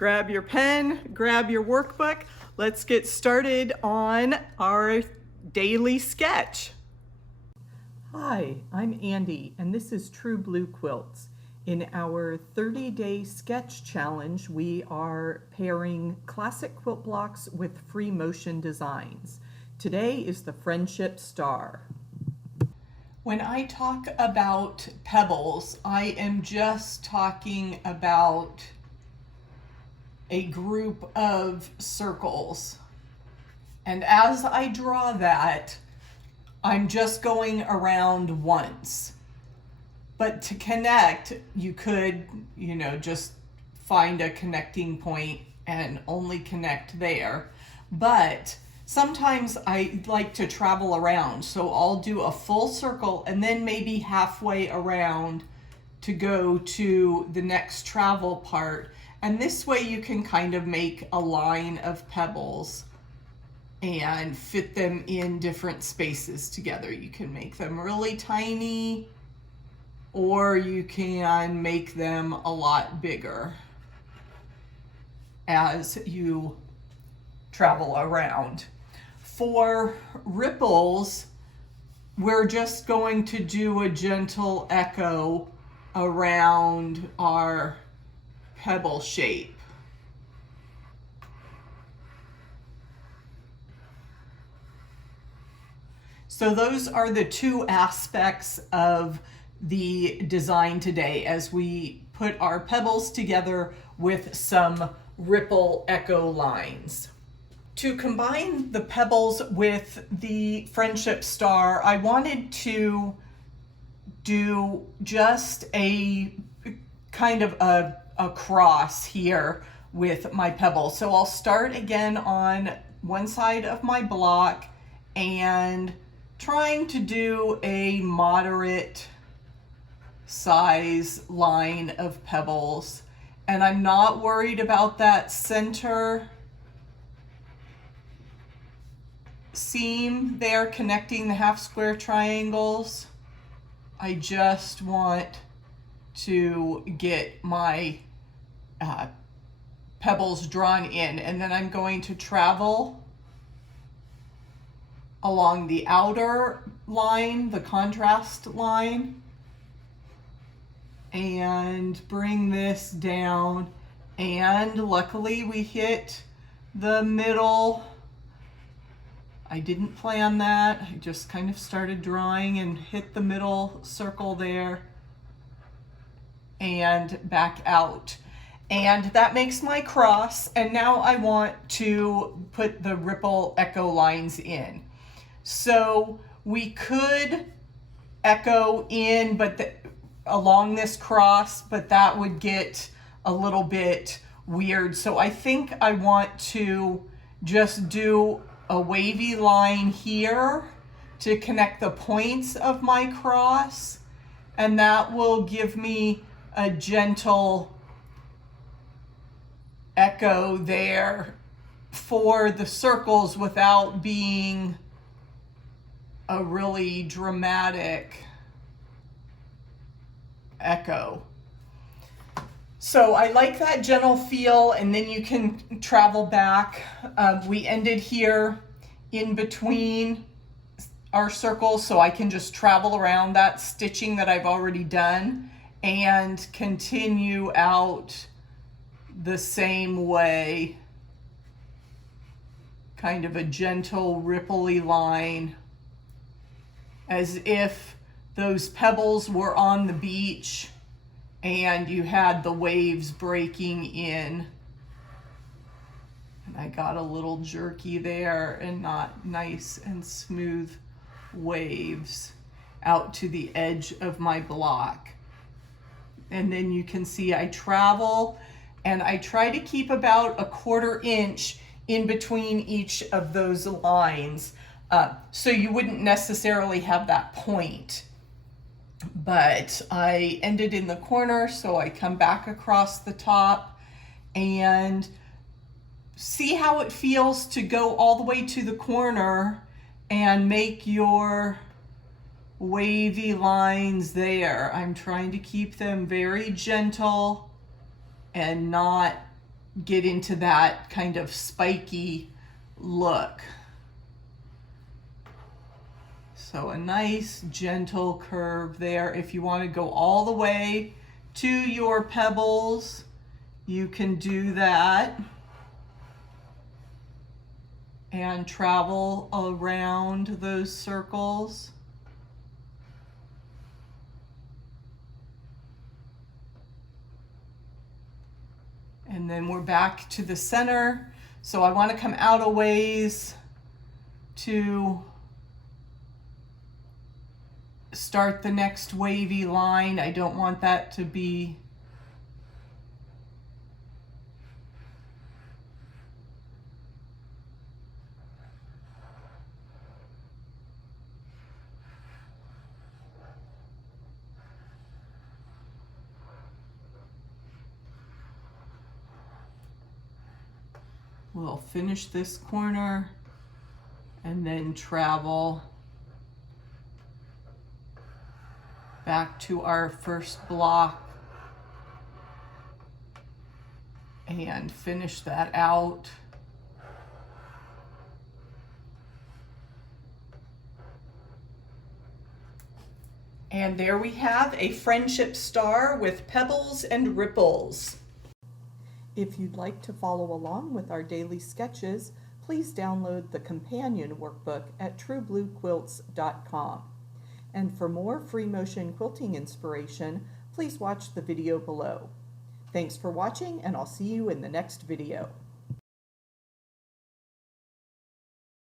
Grab your pen, grab your workbook. Let's get started on our daily sketch. Hi, I'm Andy, and this is True Blue Quilts. In our 30-day sketch challenge, we are pairing classic quilt blocks with free motion designs. Today is the Friendship Star. When I talk about pebbles, I am just talking about a group of circles. And as I draw that, I'm just going around once. But to connect, you could, just find a connecting point and only connect there. But sometimes I like to travel around, so I'll do a full circle and then maybe halfway around to go to the next travel part. And this way you can kind of make a line of pebbles and fit them in different spaces together. You can make them really tiny, or you can make them a lot bigger as you travel around. For ripples, we're just going to do a gentle echo around our pebble shape. So those are the two aspects of the design today as we put our pebbles together with some ripple echo lines. To combine the pebbles with the Friendship Star, I wanted to do just a kind of a cross here with my pebbles. So I'll start again on one side of my block and trying to do a moderate size line of pebbles. And I'm not worried about that center seam there connecting the half square triangles. I just want to get my pebbles drawn in, and then I'm going to travel along the outer line, the contrast line, and bring this down. And luckily we hit the middle. I didn't plan that. I just kind of started drawing and hit the middle circle there and back out. And that makes my cross. And now I want to put the ripple echo lines in. So we could echo in along this cross, but that would get a little bit weird. So I think I want to just do a wavy line here to connect the points of my cross, and that will give me a gentle echo there for the circles without being a really dramatic echo. So I like that gentle feel, and then you can travel back. We ended here in between our circles, so I can just travel around that stitching that I've already done and continue out the same way, kind of a gentle ripply line, as if those pebbles were on the beach and you had the waves breaking in. And I got a little jerky there and not nice and smooth waves out to the edge of my block. And then you can see I travel and I try to keep about a 1/4 inch in between each of those lines. So you wouldn't necessarily have that point. But I ended in the corner, so I come back across the top and see how it feels to go all the way to the corner and make your wavy lines there. I'm trying to keep them very gentle and not get into that kind of spiky look. So a nice gentle curve there. If you want to go all the way to your pebbles, you can do that and travel around those circles. And then we're back to the center. So I want to come out a ways to start the next wavy line. I don't want that to be we'll finish this corner and then travel back to our first block and finish that out. And there we have a friendship star with pebbles and ripples. If you'd like to follow along with our daily sketches, please download the companion workbook at truebluequilts.com. And for more free motion quilting inspiration, please watch the video below. Thanks for watching, and I'll see you in the next video.